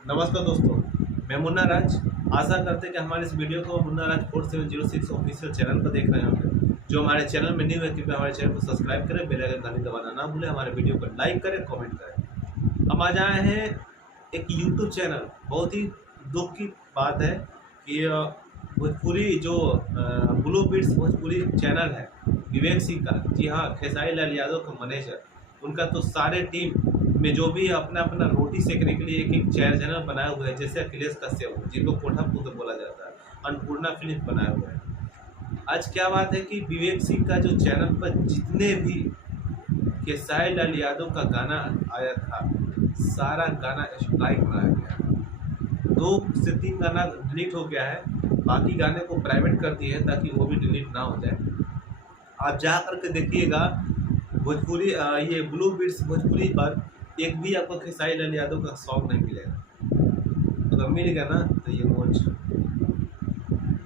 नमस्कार दोस्तों, मैं मुन्ना राज। आशा करते हैं कि हमारे इस वीडियो को मुन्ना राज 4706 ऑफिशियल चैनल पर देख रहे होंगे। जो हमारे चैनल में न्यू है कृपया हमारे चैनल को सब्सक्राइब करें, बेल आइकन घंटी दबाना ना भूलें, हमारे वीडियो को लाइक करें, कमेंट करें। हम आज आए हैं एक यूट्यूब चैनल। बहुत ही दुख की बात है कि भोजपुरी जो ब्लू बीट्स भोजपुरी चैनल है विवेक सिंह का, जी हाँ, खेसारी लाल यादव का मैनेजर, उनका तो सारे टीम में जो भी अपना अपना रोटी सेकने के लिए एक एक चैनल बनाए हुए हैं, जैसे अखिलेश कश्यप जिनको कोठा पुत्र बोला जाता है, अन्नपूर्णा फिल्म बनाए हुए हैं। आज क्या बात है कि विवेक सिंह का जो चैनल पर जितने भी खेसारी लाल यादव का गाना आया था, सारा गाना स्ट्राइक मारा गया। 2 से 3 गाना डिलीट हो गया है, बाकी गाने को प्राइवेट कर दिए हैं ताकि वो भी डिलीट ना हो जाए। आप जा करके देखिएगा भोजपुरी ये ब्लू बीट्स भोजपुरी पर एक भी आपको खेसारी लाल यादव का सॉन्ग नहीं मिलेगा। अगर मिलेगा ना तो ये मौज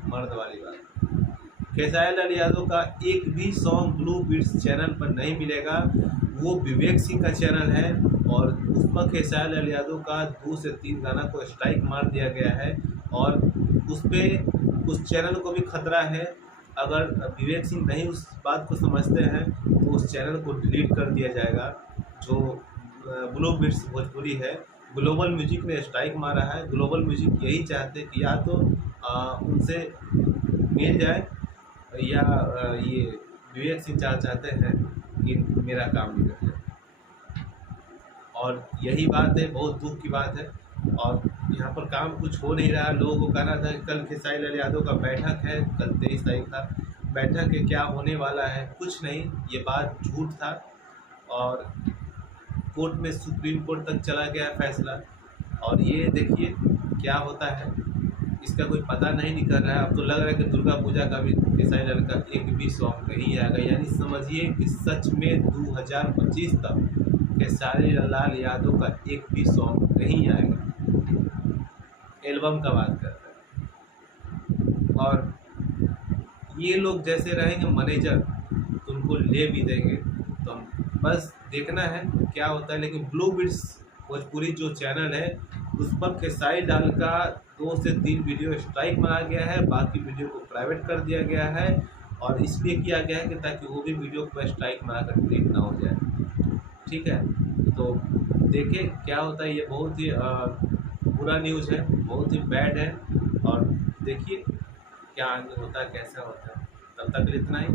मर्द वाली बात। खेसारी लाल यादव का एक भी सॉन्ग ब्लू बीट्स चैनल पर नहीं मिलेगा। वो विवेक सिंह का चैनल है और उस पर खेसारी लाल यादव का 2 से 3 गाना को स्ट्राइक मार दिया गया है और उस चैनल को भी खतरा है। अगर विवेक सिंह नहीं उस बात को समझते हैं तो उस चैनल को डिलीट कर दिया जाएगा। जो ब्लू बीट्स भोजपुरी है, ग्लोबल म्यूजिक ने स्ट्राइक मारा है। ग्लोबल म्यूजिक यही चाहते कि या तो उनसे मिल जाए या ये विवेक सिंह चाहते हैं कि मेरा काम निकल जाए। और यही बात है, बहुत दुख की बात है। और यहाँ पर काम कुछ हो नहीं रहा। लोगों को कहना था कि कल खेसारी लाल यादव का बैठक है, कल 23 तारीख था। बैठक है, क्या होने वाला है कुछ नहीं, ये बात झूठ था। और कोर्ट में सुप्रीम कोर्ट तक चला गया फैसला और ये देखिए क्या होता है, इसका कोई पता नहीं निकल रहा है। अब तो लग रहा है कि दुर्गा पूजा का भी खेसारी लाल का एक भी सॉन्ग नहीं आएगा। यानी समझिए कि सच में 2025 तक खेसारी लाल यादव का एक भी सॉन्ग नहीं आएगा। एल्बम का बात करते हैं। और ये लोग जैसे रहेंगे मैनेजर तो उनको ले भी देंगे, तो हम बस देखना है क्या होता है। लेकिन ब्लू बीट्स भोजपुरी जो चैनल है उस पर खेसारी लाल का 2 से 3 वीडियो स्ट्राइक मारा गया है, बाकी वीडियो को प्राइवेट कर दिया गया है। और इसलिए किया गया है कि ताकि वो भी वीडियो पर स्ट्राइक मारा कर डिलीट ना हो जाए। ठीक है, तो देखें क्या होता है। ये बहुत ही बुरा न्यूज़ है, बहुत ही बैड है। और देखिए क्या आगे होता है, कैसा होता है। तब तक इतना ही।